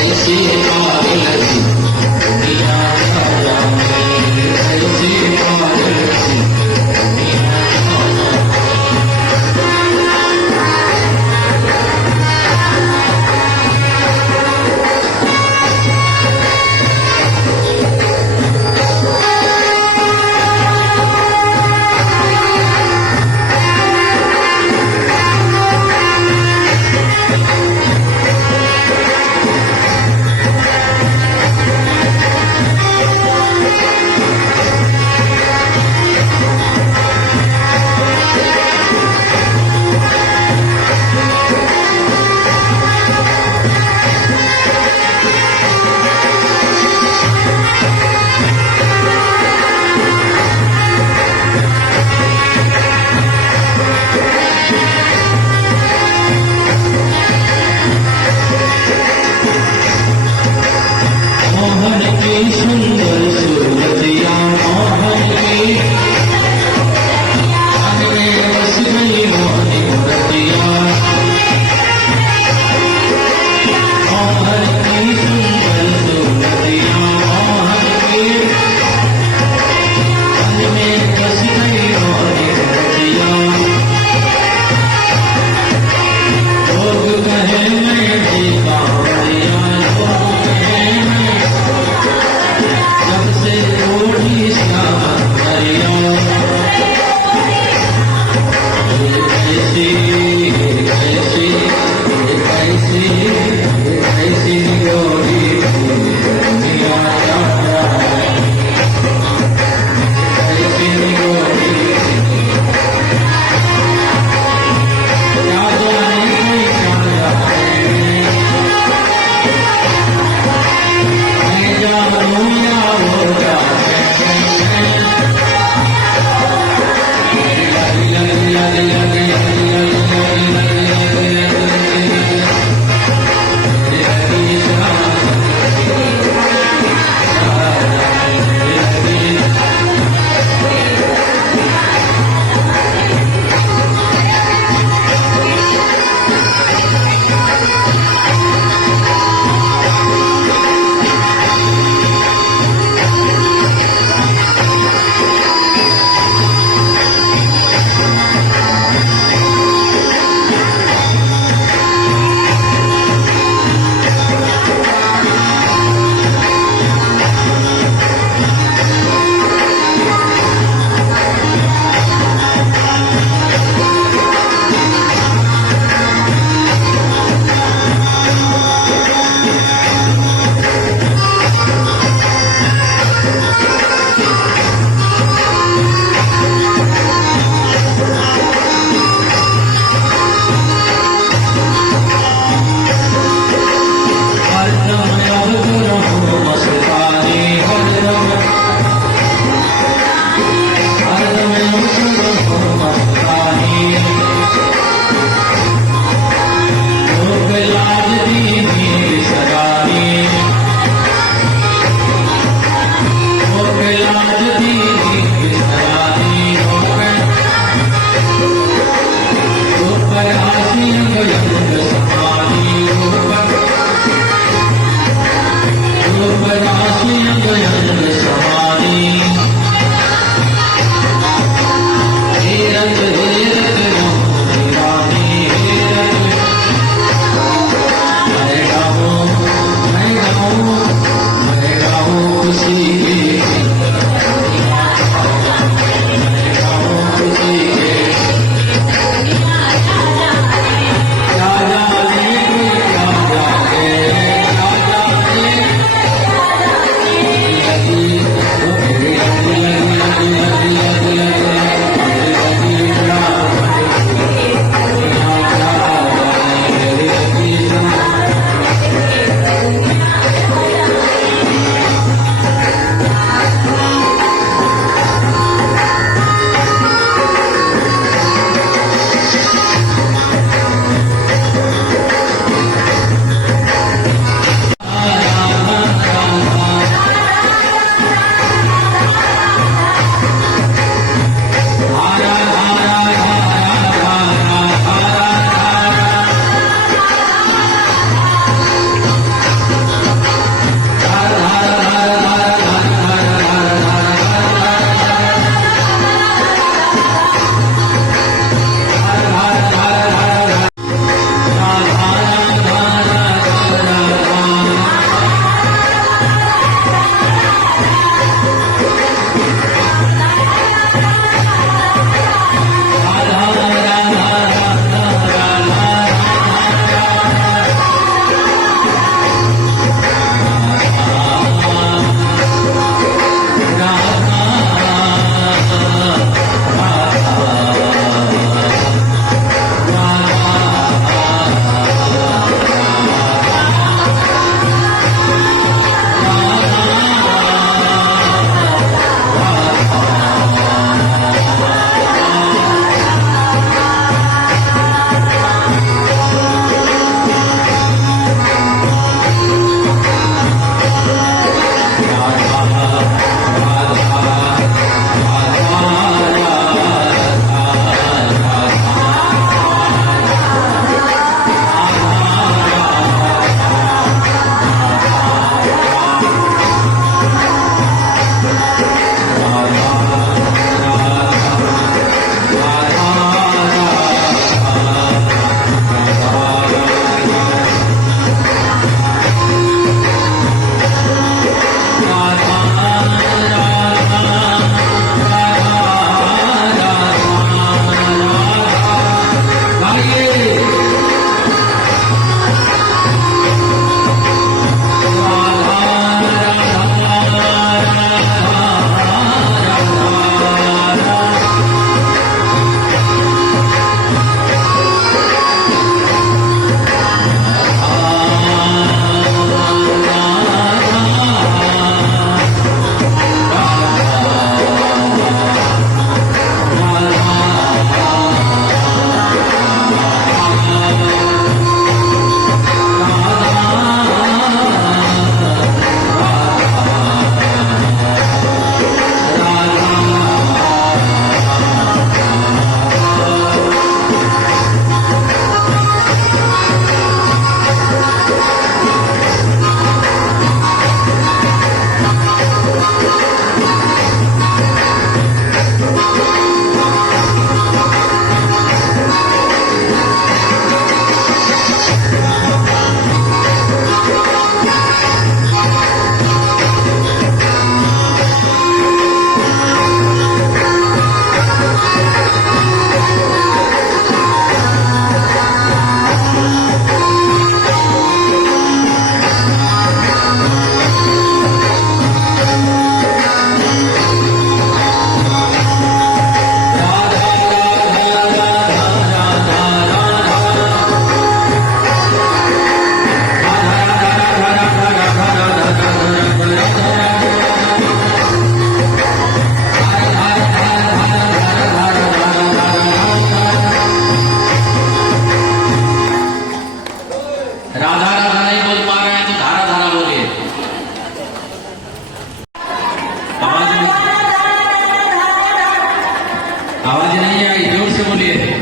ऐसी पागल थी दुनिया का से बोलिए।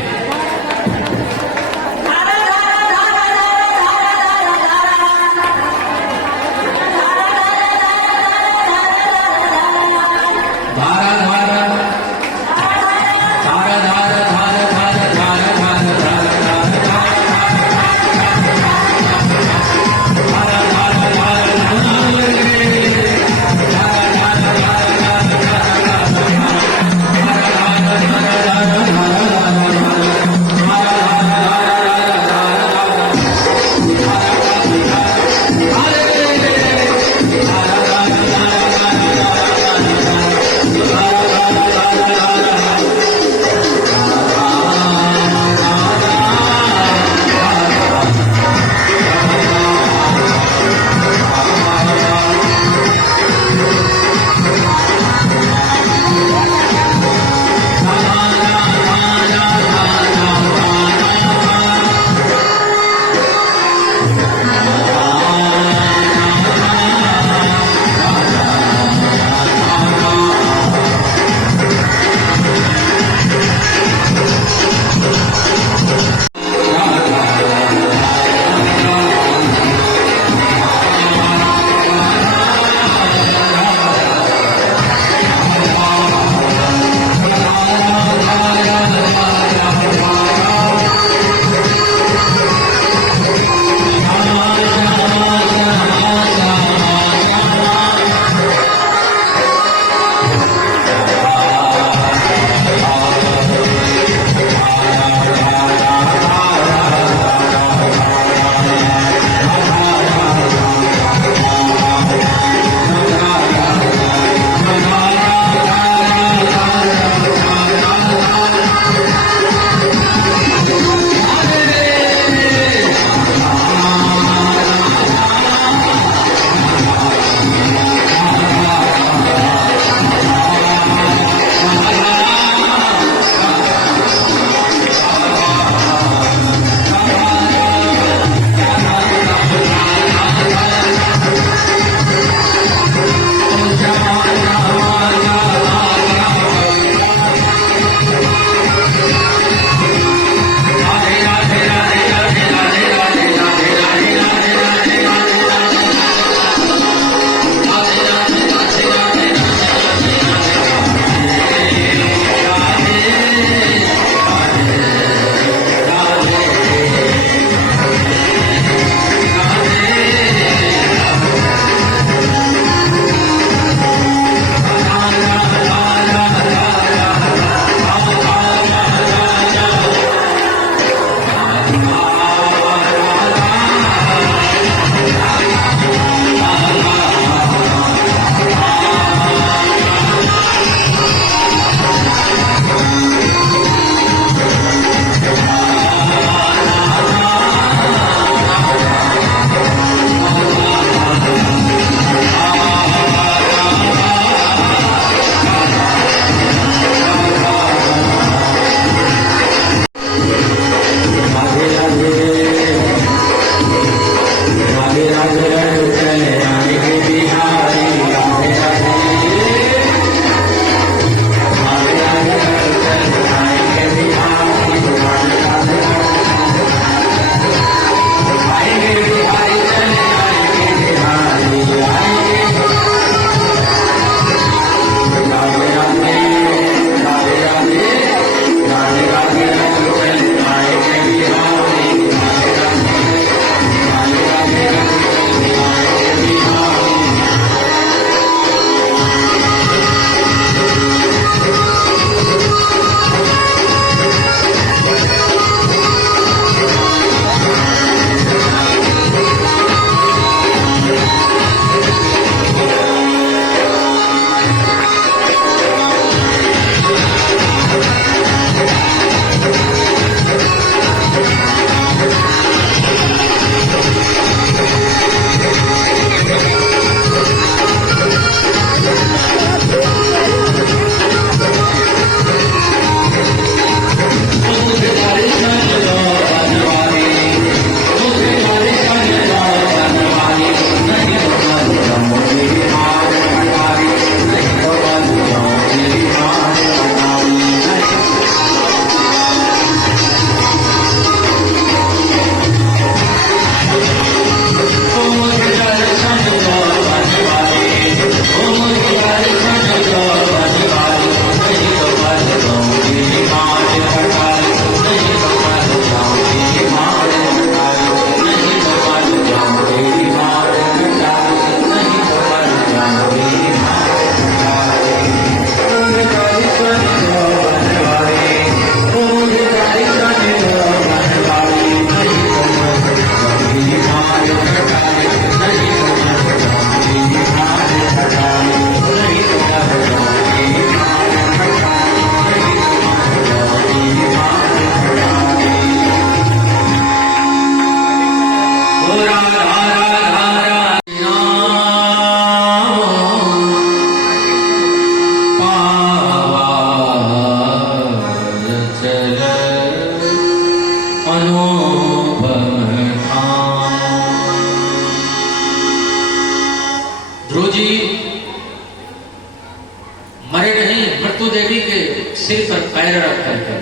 कुंती देवी के सिर पर पैर रख करके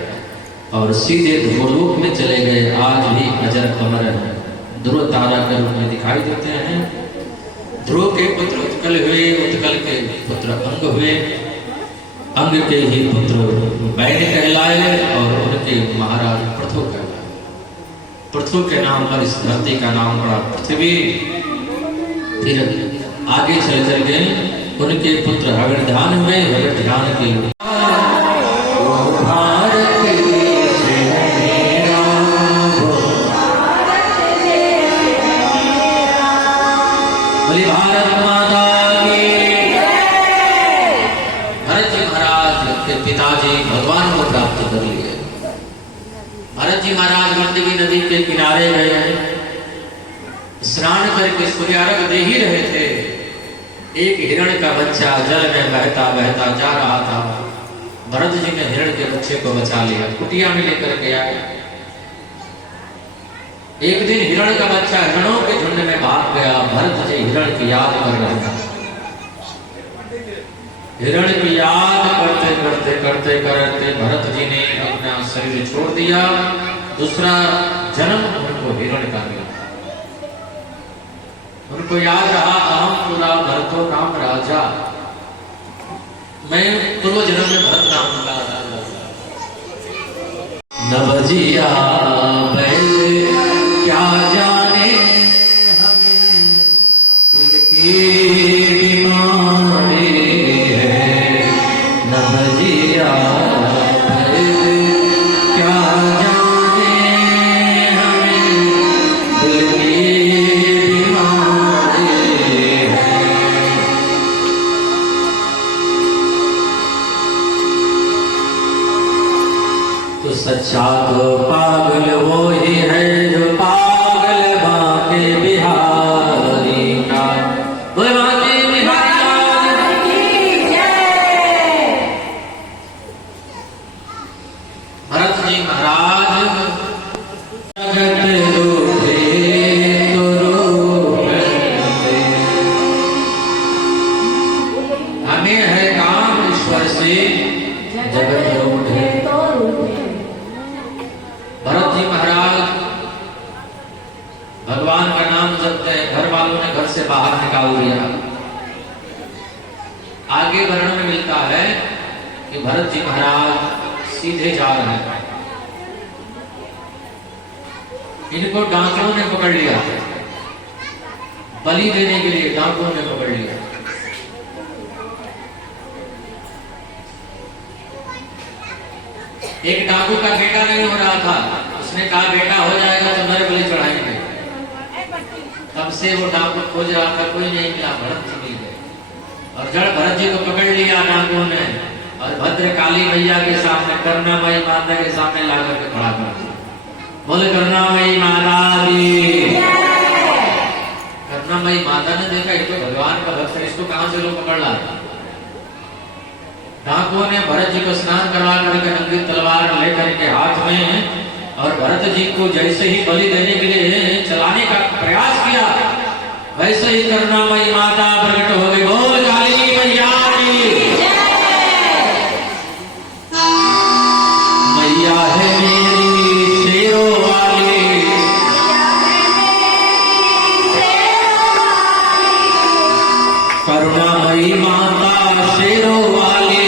और सीधे ध्रुवलोक में चले गए। आज भी अजर अमर ध्रुव तारा के रूप में दिखाई देते हैं। ध्रुव के पुत्र उत्कल हुए, उत्कल के पुत्र अंग हुए, अंग के ही पुत्र बैन कहलाए और उनके महाराज पृथु कहलाए। पृथु के नाम पर इस धरती का नाम पड़ा पृथ्वी। फिर आगे चल गए, उनके पुत्र हविर्धान हुए, हविर्धान के भारत माता की। भरत जी महाराज के पिताजी भगवान को प्राप्त कर लिए। भरत जी महाराज गंडकी नदी के किनारे गए, स्नान करके सूर्यार्घ दे ही रहे थे। एक हिरण का बच्चा जल में बहता बहता जा रहा था। भरत जी ने हिरण के बच्चे को बचा लिया, कुटिया में लेकर के आए। एक दिन हिरण का बच्चा हिरणों के झुंड में भाग गया। भरत जी हिरण की याद कर रहे थे। हिरण की याद करते करते करते करते भरत जी ने अपना शरीर छोड़ दिया। दूसरा जन्म उनको हिरण का मिला। उनको याद रहा, अहम पूरा भरतो नाम राजा, मैं पूर्व जन्म में भरत नाम का नवजिया क्या जाने हमें दिल की बीमारी है। नवजिया क्या जाने हमें दिल की बीमारी है। तो सच्चा तो पागल वो ही है जो पागल बांके बिहारी का। बोल बांके बिहारी की जय। भरत जी महाराज जगत रूपे तो रूप हमें है काम ईश्वर से जगत रूपे। भरत जी महाराज भगवान का नाम जपते हैं, घर वालों ने घर से बाहर निकाल दिया। आगे वर्णन में मिलता है कि भरत जी महाराज सीधे जा रहे हैं। इनको डाकुओं ने पकड़ लिया, बलि देने के लिए डाकुओं ने पकड़ लिया। एक डाकू का बेटा नहीं हो रहा था, उसने कहा बेटा हो जाएगा तो मेरे बलि चढ़ाएंगे। तब से वो डाकू खोज रहा था, कोई नहीं मिला, भरत जी मिल गए। और जड़ भरत जी को पकड़ लिया डाकुओं ने और भद्र काली मैया के सामने, करुणामयी माता के सामने ला करके खड़ा कर दिया। बोले करुणामयी माता की। करुणामयी माता ने देखा ये तो भगवान का भक्त है, इसको कहां से लोग पकड़ लाए। डाकुओं ने भरत जी को स्नान करवा करके नंगी तलवार लेकर के हाथ में और भरत जी को जैसे ही बलि देने के लिए चलाने का प्रयास किया, वैसे ही करुणामयी माता प्रकट हो गई। बोल काली मैया की मैया है मेरी शेरों वाली, करुणामयी माता शेरों वाली,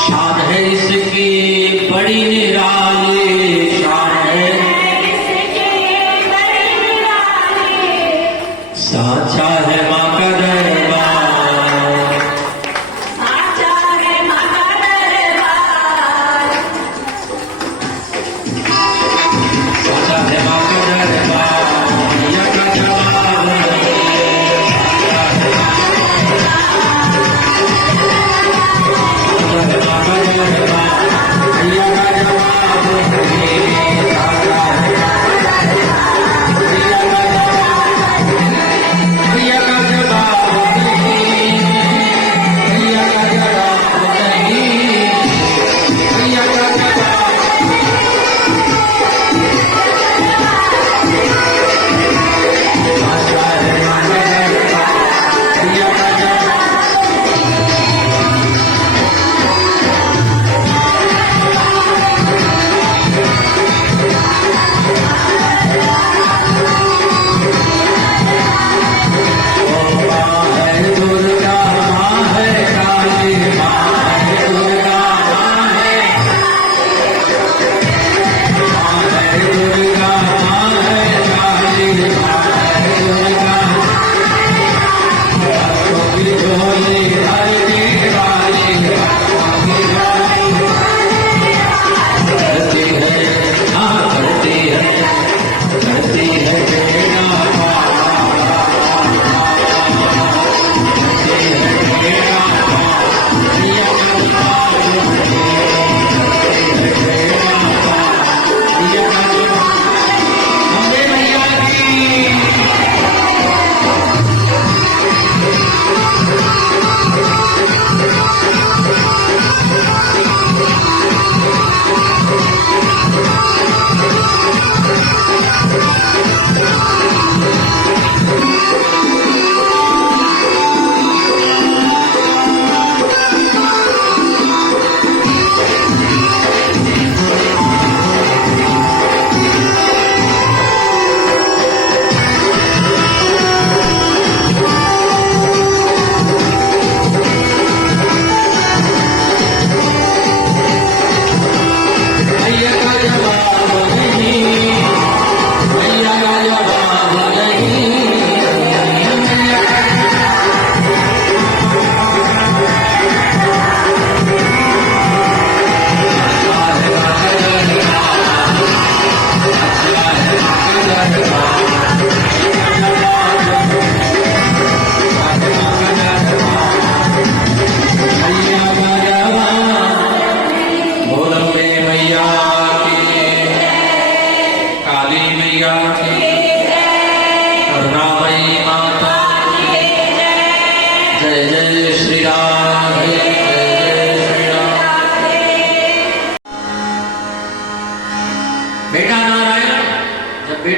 शान है इसकी बड़ी निराली, शान है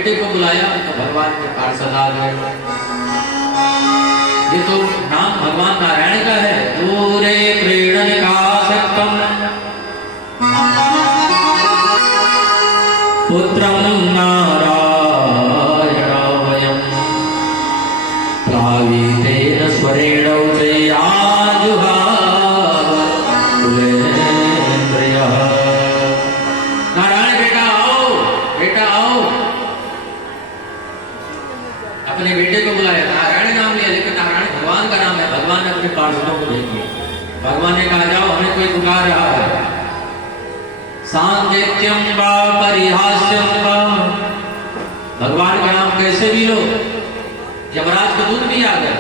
बेटे को बुलाया तो भगवान के पार्षद आ गए। ये तो नाम भगवान नारायण का है। दूरे प्रीणन का सक्तम पुत्रम नारायणावयम् प्लावितेन स्वरेण जयाजुहाव कुलेन्द्रियः। नारायण बेटा आओ। अपने बेटे को बुलाया, नारायण नाम लिया, लेकिन नारायण भगवान का नाम है। भगवान ने अपने पार्षदों को भेज दिया। भगवान ने कहा जाओ, हमें कोई पुकार रहा है। सांकेत्यम वा परिहास्यम वा, भगवान का नाम कैसे भी लो। यमराज के दूत भी आ गए।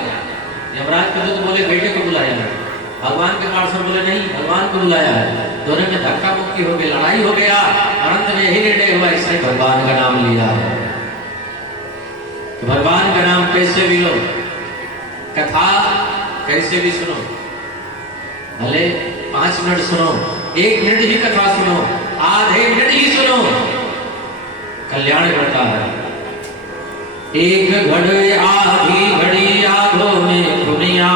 यमराज के दूत बोले बेटे को बुलाया है। भगवान के पार्षद बोले नहीं, भगवान को बुलाया है। दोनों में धक्का मुक्की हो गई, लड़ाई हो गया। अंत में यही निर्णय हुआ, इसने भगवान का नाम लिया है। तो भगवान का नाम कैसे भी लो, कथा कैसे भी सुनो, भले 5 मिनट सुनो, 1 मिनट ही कथा सुनो, आधे मिनट ही सुनो, कल्याण करता है। एक घड़ी आधी घड़ी आधो में दुनिया,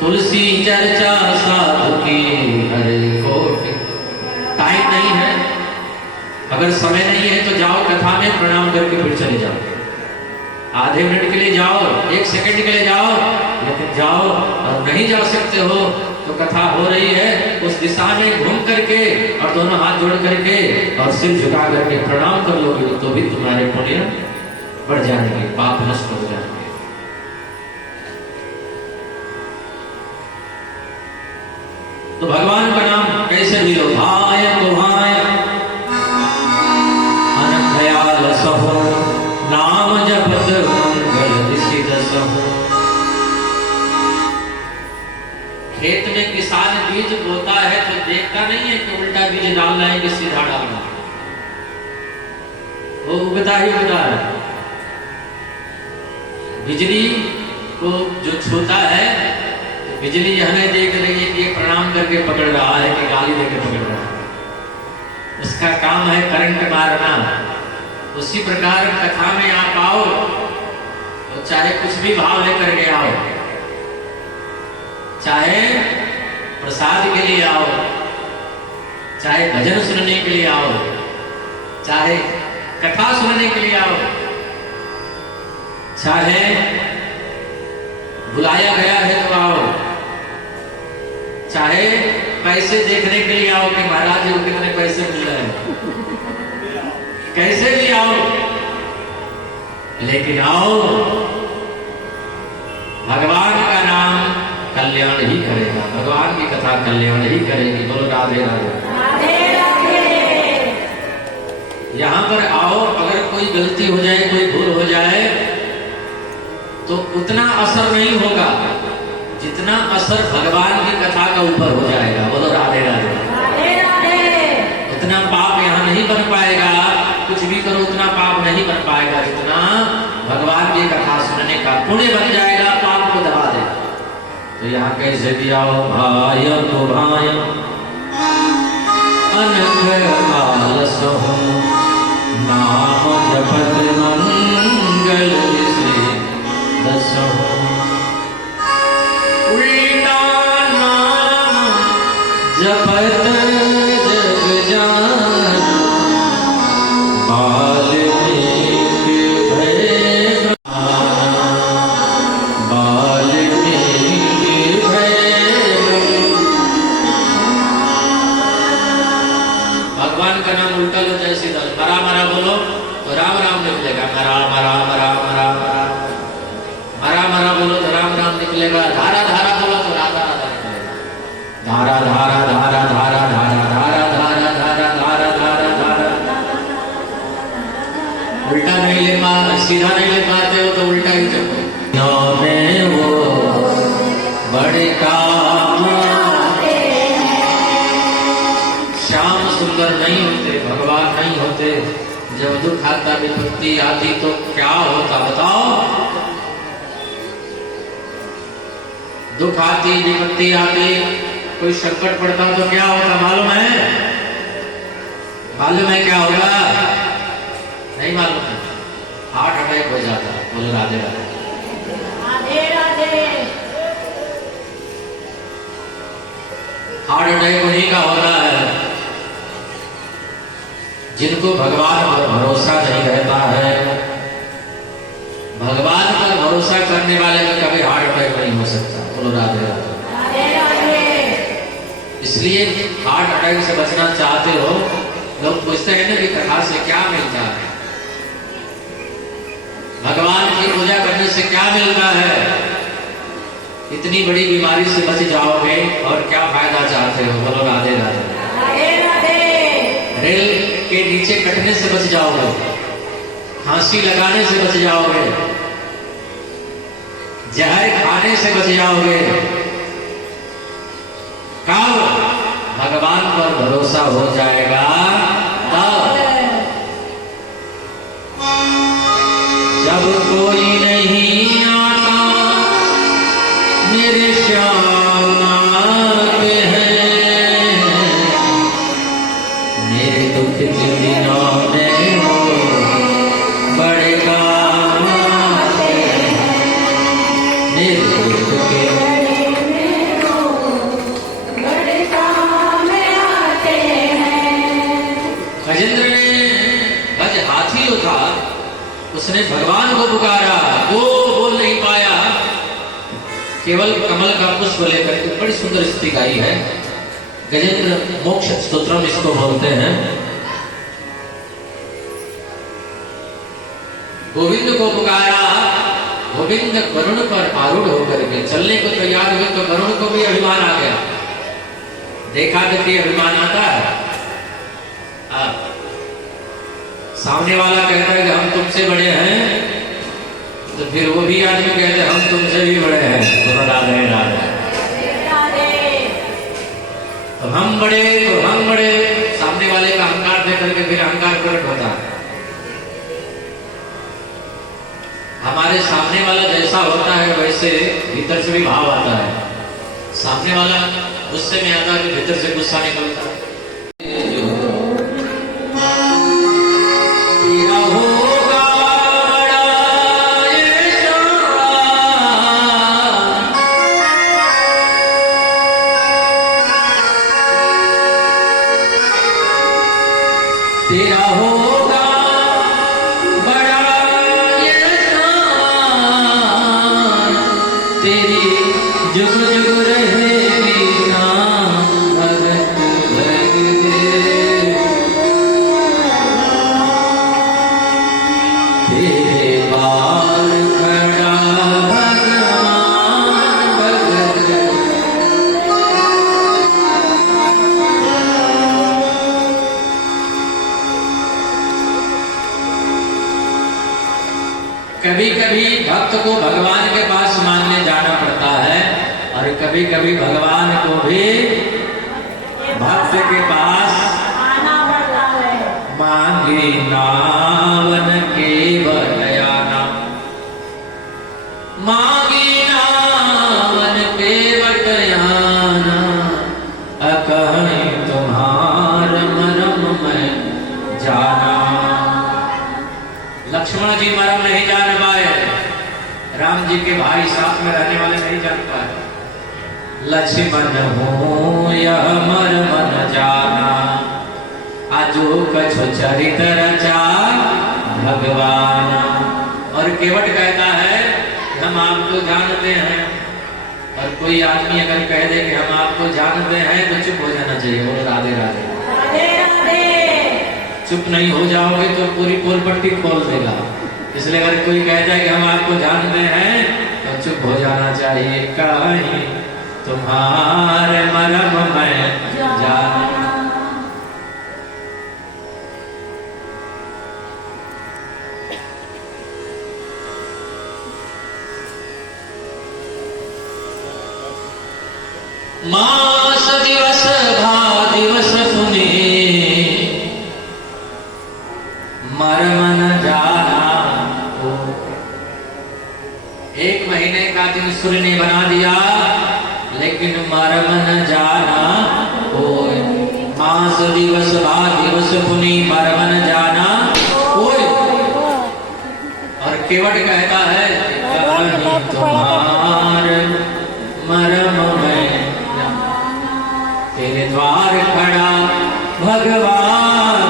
तुलसी चर्चा साधु की हरे कोट। टाइम नहीं है, अगर समय नहीं है तो जाओ कथा में प्रणाम करके फिर चले जाओ। आधे मिनट के लिए जाओ, 1 सेकंड के लिए जाओ, लेकिन जाओ। और नहीं जा सकते हो तो कथा हो रही है उस दिशा में घूम करके और दोनों हाथ जोड़ करके और सिर झुका करके प्रणाम कर लोगे तो भी तुम्हारे पुण्य बढ़ जाएंगे, पाप नष्ट हो जाएंगे। तो भगवान का नाम कैसे भी लो। भाय गुहाय अनखयाल सहो, नाम जपत मंगल ऋषि दसहो। खेत में किसान बीज बोता है तो देखता नहीं है कि उल्टा बीज डालना है कि सीधा डालना है, वो उगता ही उगता है। बिजली को जो छूता है, बिजली यह नहीं देख रही है कि ये प्रणाम करके पकड़ रहा है कि गाली देकर पकड़ रहा है। उसका काम है करंट मारना। उसी प्रकार कथा में आप आओ तो चाहे कुछ भी भाव लेकर के आओ, चाहे प्रसाद के लिए आओ, चाहे भजन सुनने के लिए आओ, चाहे कथा सुनने के लिए आओ, चाहे बुलाया गया है तो आओ, चाहे पैसे देखने के लिए आओ कि महाराज जी को कितने पैसे मिल रहे हैं, कैसे भी आओ, लेकिन आओ। भगवान का नाम कल्याण ही करेगा, भगवान की कथा कल्याण ही करेगी। बोलो राधे राधे। यहाँ पर आओ, अगर कोई गलती हो जाए, कोई भूल हो जाए तो उतना असर नहीं होगा जितना असर भगवान की कथा का ऊपर हो जाएगा। बोलो राधे राधे। उतना पाप यहाँ नहीं बन पाएगा, कुछ भी करो उतना पाप नहीं बन पाएगा जितना भगवान की कथा सुनने का पुण्य बन जाएगा, पाप को दबा देगा। तो यहाँ कैसे भी आओ। भाय तो भाय अनखयाल सहो, नाम जपत मंगल ऋषि दसहो। उल्टा नाम जपत जग जान, वाल्मीकि भय वाल्मीकि भय। भगवान का नाम उल्टा लो चाहे सीधा, मरा मरा बोलो तो राम राम निकलेगा। मरा मरा मरा मरा मरा मरा मरा बोलो तो राम राम निकलेगा। धारा धारा बोलो तो राधा राधा निकलेगा। धारा धारा धारा धारा धारा धारा धारा धारा धारा धारा धारा। उल्टा नहीं ले पा, सीधा नहीं ले पाते हो तो उल्टा ही चलो। में वो बड़े काम श्याम सुंदर नहीं होते, भगवान नहीं होते। जब दुख आता, विपत्ति आती तो क्या होता बताओ। दुख आती, विपत्ति आती, कोई संकट पड़ता तो क्या होता मालूम है? मालूम है क्या होगा? नहीं मालूम है। हार्ट अटैक हो जाता है। बोलो राधे राधे। राधे राधे। हार्ट अटैक उन्हीं का होता है जिनको भगवान पर भरोसा नहीं रहता है। भगवान पर भरोसा करने वाले का कभी हार्ट अटैक नहीं हो सकता। बोलो राधे राधे। राधे राधे। इसलिए हार्ट अटैक से बचना चाहते हो, लोग पूछते हैं ना कि कथा से क्या मिलता है, भगवान की पूजा करने से क्या मिलता है, इतनी बड़ी बीमारी से बच जाओगे और क्या फायदा चाहते हो। बोलो राधे राधे। राधे राधे। रेल के नीचे कटने से बच जाओगे, फांसी लगाने से बच जाओगे, जहर खाने से बच जाओगे। कब भगवान पर भरोसा हो जाएगा तब। जब कोई नहीं आता मेरे श्याम आते हैं, मेरे दुख के दिनों में हो बड़े काम आते हैं, मेरे दुख के गजेंद्र ने गज हाथी उठा, उसने भगवान को पुकारा, वो बोल नहीं पाया, केवल कमल का पुष्प लेकर के। बड़ी सुंदर स्थिति गाई है गजेंद्र मोक्ष स्तोत्रम इसको बोलते हैं। गोविंद को पुकारा, गोविंद वरुण पर आरूढ़ होकर के चलने को तैयार हुए तो वरुण को भी अभिमान आ गया। देखा कि अभिमान आता है। सामने वाला कहता है कि हम तुमसे बड़े हैं, तो फिर वो भी आदमी कहते हैं हम तुमसे भी बड़े हैं। तो राधे राधे। तो हम बड़े तो हम बड़े, सामने वाले का अहंकार देख करके फिर अहंकार प्रकट होता है। हमारे सामने वाला जैसा होता है वैसे भीतर से भी भाव आता है। सामने वाला गुस्से में आता है, भीतर से गुस्सा निकलता है। तेरा होगा बड़ा ये शान, तेरी जुग जुग रहेगी शान, भगत लग दे तेरे बाल खड़ा भगवान भगत। कभी कभी भक्त को भगवान के पास मांगने जाना पड़ता है और कभी कभी भगवान को भी भक्त के पास आना पड़ता है। मांगी नावन के बटयाना, मांगी नावन के बटयाना, अकहीं तुम्हार मरम में जाना। लक्ष्मण जी मरम नहीं जान पाए, राम जी के भाई साथ में रहने वाले नहीं जान पाए। लक्ष्मण हो यह मरम न जाना, आजो कछु चरित रचा भगवान। और केवट कहता है हम आपको जानते हैं, और कोई आदमी अगर कह दे कि हम आपको जानते हैं तो चुप हो जाना चाहिए। बोलो राधे राधे। राधे राधे। चुप नहीं हो जाओगे तो पूरी पोल पट्टी खोल देगा। इसलिए अगर कोई कहता है कि हम आपको जानते हैं तो चुप हो जाना चाहिए। कहीं तुम्हारे मरम में जाना। मास दिवस भा दिवस पुनि मरम न जाना। एक महीने का दिन सूर्य ने बना दिया, लेकिन मरम न जाना कोई। मास दिवस भा दिवस पुनि मरम न जाना कोई। केवट कहता है कहीं तुम्हार मरम में तेरे द्वार खड़ा भगवान।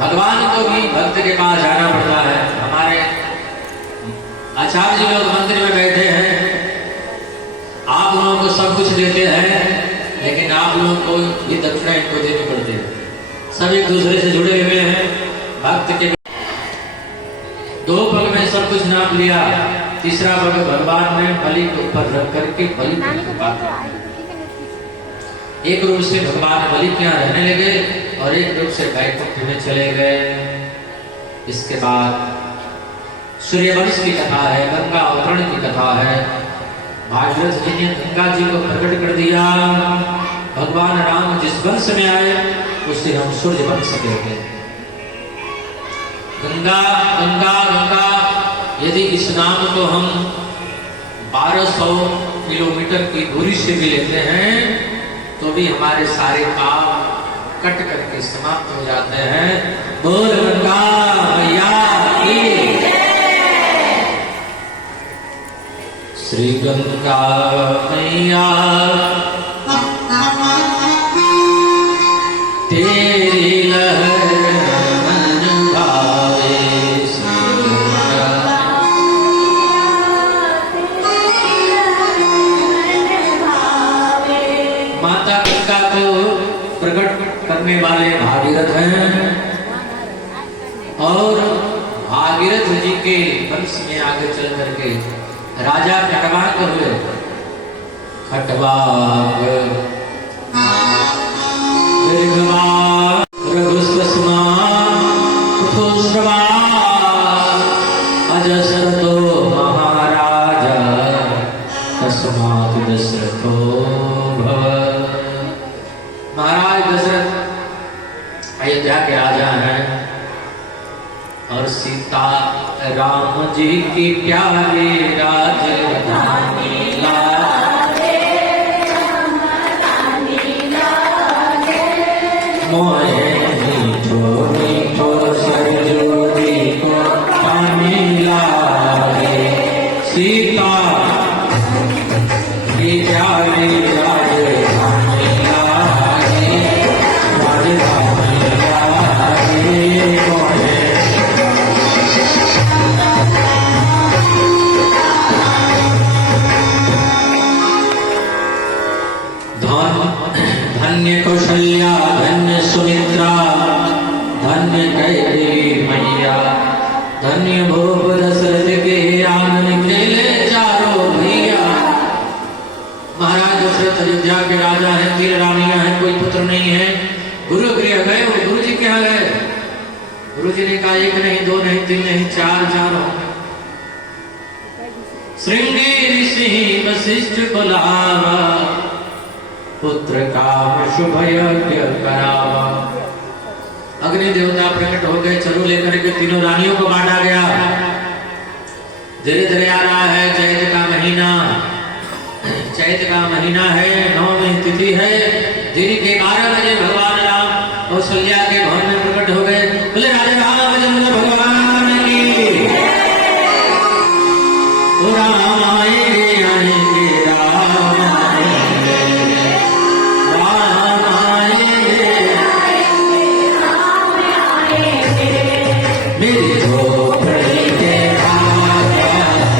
भगवान को भी भक्त के पास जाना पड़ता है। हमारे आचार्य जी लोग मंदिर में बैठे हैं, आप लोगों को सब कुछ देते हैं, लेकिन आप लोगों को ये दक्षिणा इनको देनी पड़ती है। सब एक दूसरे से जुड़े हुए हैं। भक्त के 2 पग में सब कुछ नाप लिया, तीसरा पग भगवान ने बलि के ऊपर रख करके बलि को बांधा। एक रूप से भगवान बलि के यहाँ रहने लगे और एक रूप से वैकुंठ में चले गए। इसके बाद सूर्यवंश की कथा है, गंगा अवतरण की कथा है। भागीरथ जी ने गंगा जी को प्रकट कर दिया। भगवान राम जिस वंश में आए उसे हम सूर्य वंश कहते हैं। गंगा गंगा गंगा, यदि इस नाम को हम 1200 किलोमीटर की दूरी से भी लेते हैं तो भी हमारे सारे पाप कट करके समाप्त हो जाते हैं। बोल गंगा मैया की। श्री गंगा मैया तेरी लहर मन भावे। माता गंगा को प्रकट करने वाले भागीरथ हैं और भागीरथ जी के वंश में आगे चल करके राजा खटवांग हुए। खटवांग अजसरतो महाराजा तस्मात् दशरथो भव। महाराज दशरथ अयोध्या के राजा हैं और सीता राम जी की प्यारी राजधानी मोहे मीठो मीठो सरजोरी को पानी लागे। सीता की प्यारी राजधानी लागे, राजधानी लागे मोहे। धन्य कौशल्या धन्य सुमित्रा धन्य कैकेयी मैया, धन्य भूप दशरथ के आंगन खेले चारों भैया। महाराज दशरथ अयोध्या के राजा हैं, 3 रानियां हैं, कोई पुत्र नहीं है। गुरु गृह गए, वो गुरु जी के यहाँ गए। गुरु जी ने कहा 1 नहीं 2 नहीं 3 नहीं 4 हो। श्रृंगी ऋषि वशिष्ठ बुलावा, पुत्र काम शुभ यज्ञ करावा। अग्नि देवता प्रकट हो गए, चरु लेकर के 3 रानियों को बांटा गया। धीरे धीरे आ रहा है चैत का महीना। चैत का महीना है, 9वीं तिथि है। दिन के 12 बजे भगवान राम कौशल्या के भवन में प्रकट हो गए। बोले राजा रामचंद्र भगवान की। राम आएंगे आएंगे राम आएंगे, राम आएंगे मेरी झोपड़ी के राजा जी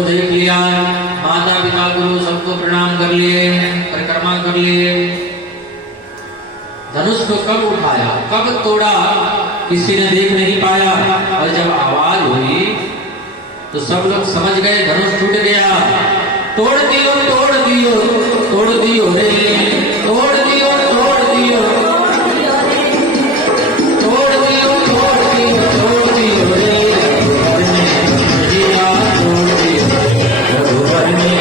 को देख लिया, माता पिता गुरु सबको प्रणाम कर लिए, परिक्रमा कर लिए। धनुष को कब उठाया, कब तोड़ा, किसी ने देख नहीं पाया। और जब आवाज हुई तो सब लोग समझ गए धनुष टूट गया। तोड़ दियो तोड़ दियो तोड़ दियो रे, तोड़ दियो तोड़ दियो तोड़ दियो तोड़ दियो तोड़ दियो रे, तोड़ दियो रघुवर ने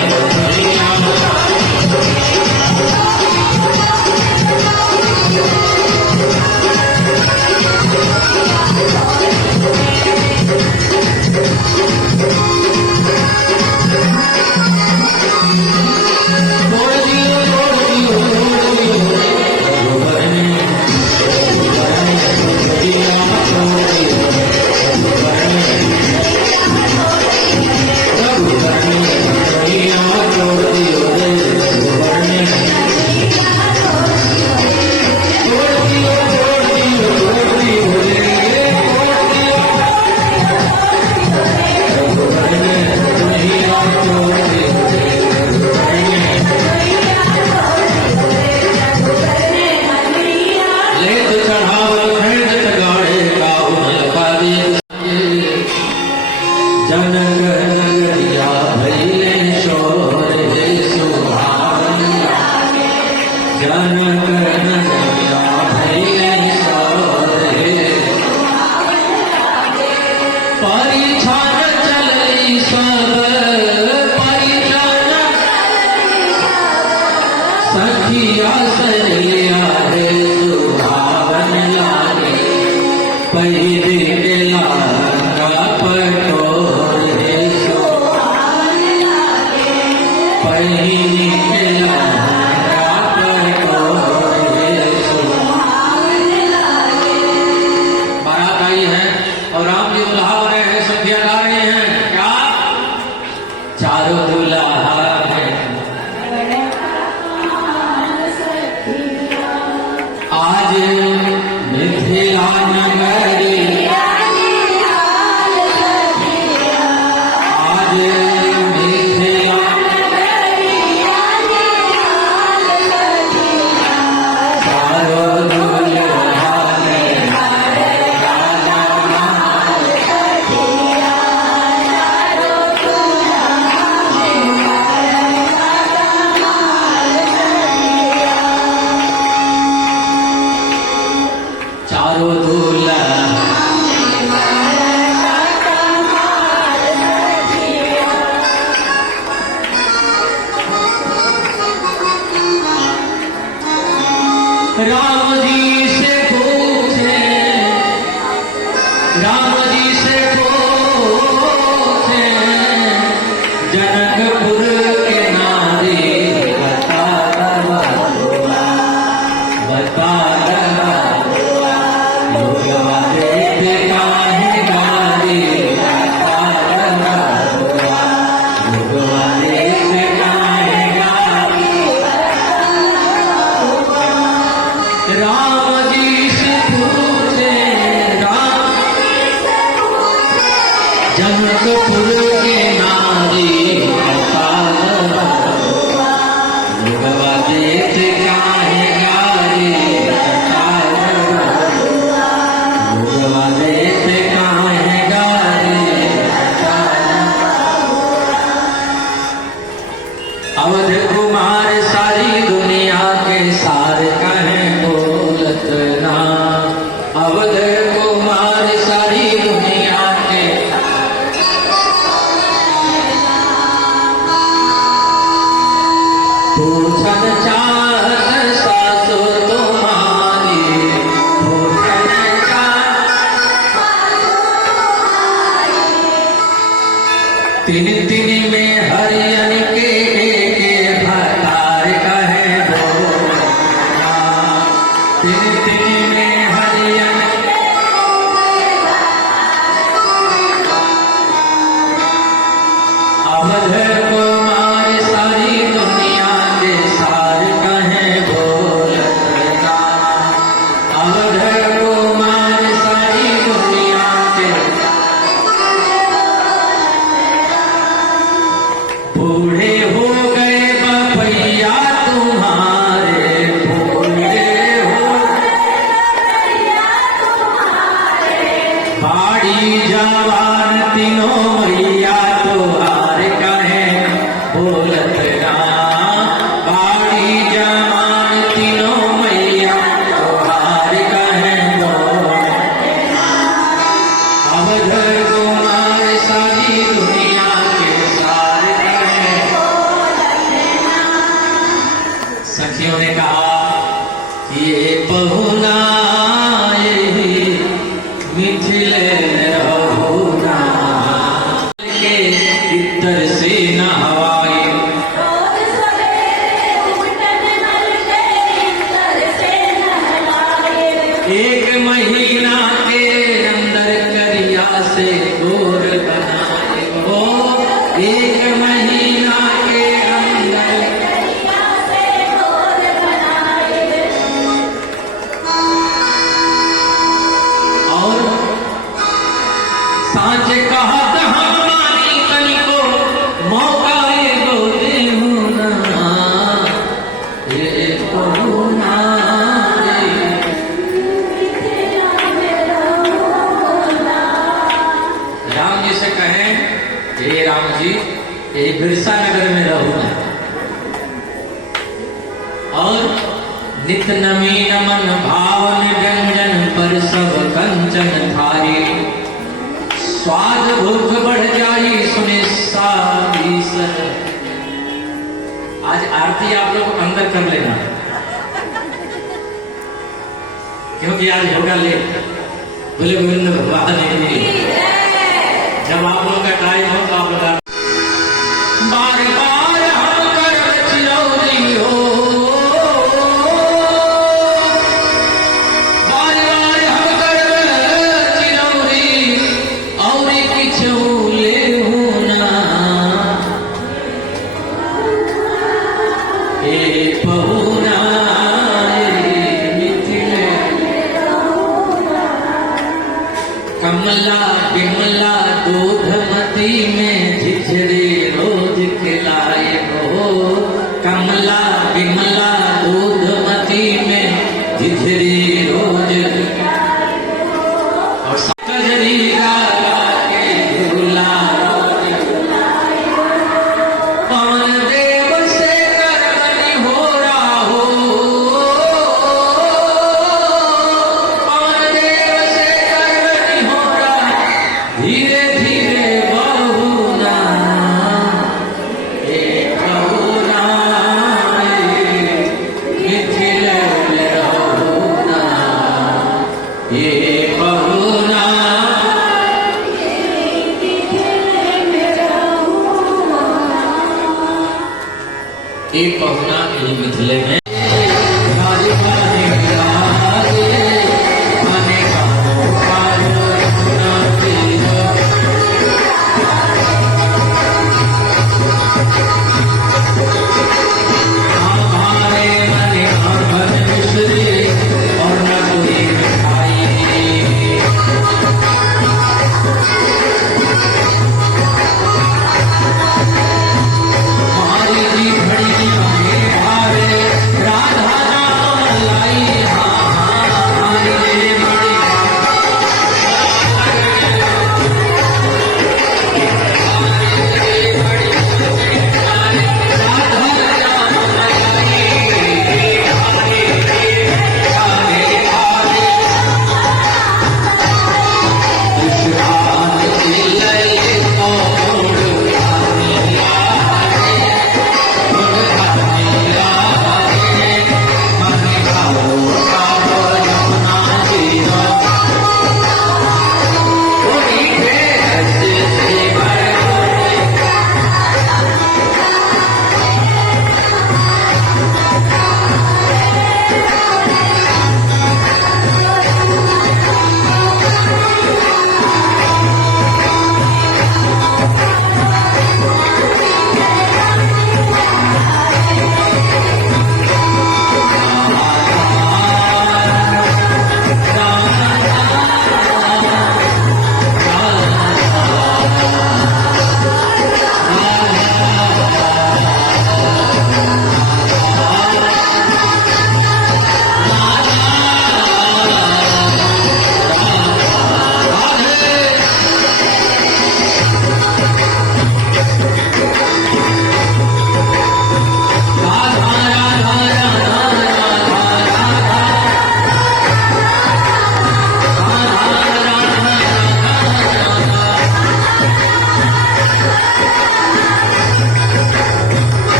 ये पहुना यही मिथिले रहुना के इतर से न हवाई रोज सवेरे उठन मल के इतर से नहलाए। एक महीना के अंदर करिया से गोर बनाए हो एक महीना के अंदर करिया से गोर बनाए। और सांझ कहा हमारी कली को मौका ये दो देना ये पहुना राम जी से कहें हे राम जी ये बिरसा नगर में रहूंगा और नित नवीन मन भावन व्यंजन पर सब कंचन थारी स्वाद भूख बढ़ जाई सुने सारी सर। आज आरती आप लोग अंदर कर लेना क्योंकि आज होगा लेट। बोले गोविंद भगवान ने जब आप लोग का टाइम हो तो आप लोग बार बार हम कर चिरौरी हो बार बार हम कर चिरौरी और किछु ले होना ए पहुना कमला बिमला दूधमती में झिझरी रोज खिलाए हो कमला बिमला दूधमती में झिझरी रोज और कजरी गा के झूला पवन देव से करवनी हो रहा हो पवन देव से करवनी हो रहा धीरे धीरे बहुना एक बहुना मिथिल रहुना ये बहुना एक पहुना ये मिथिले में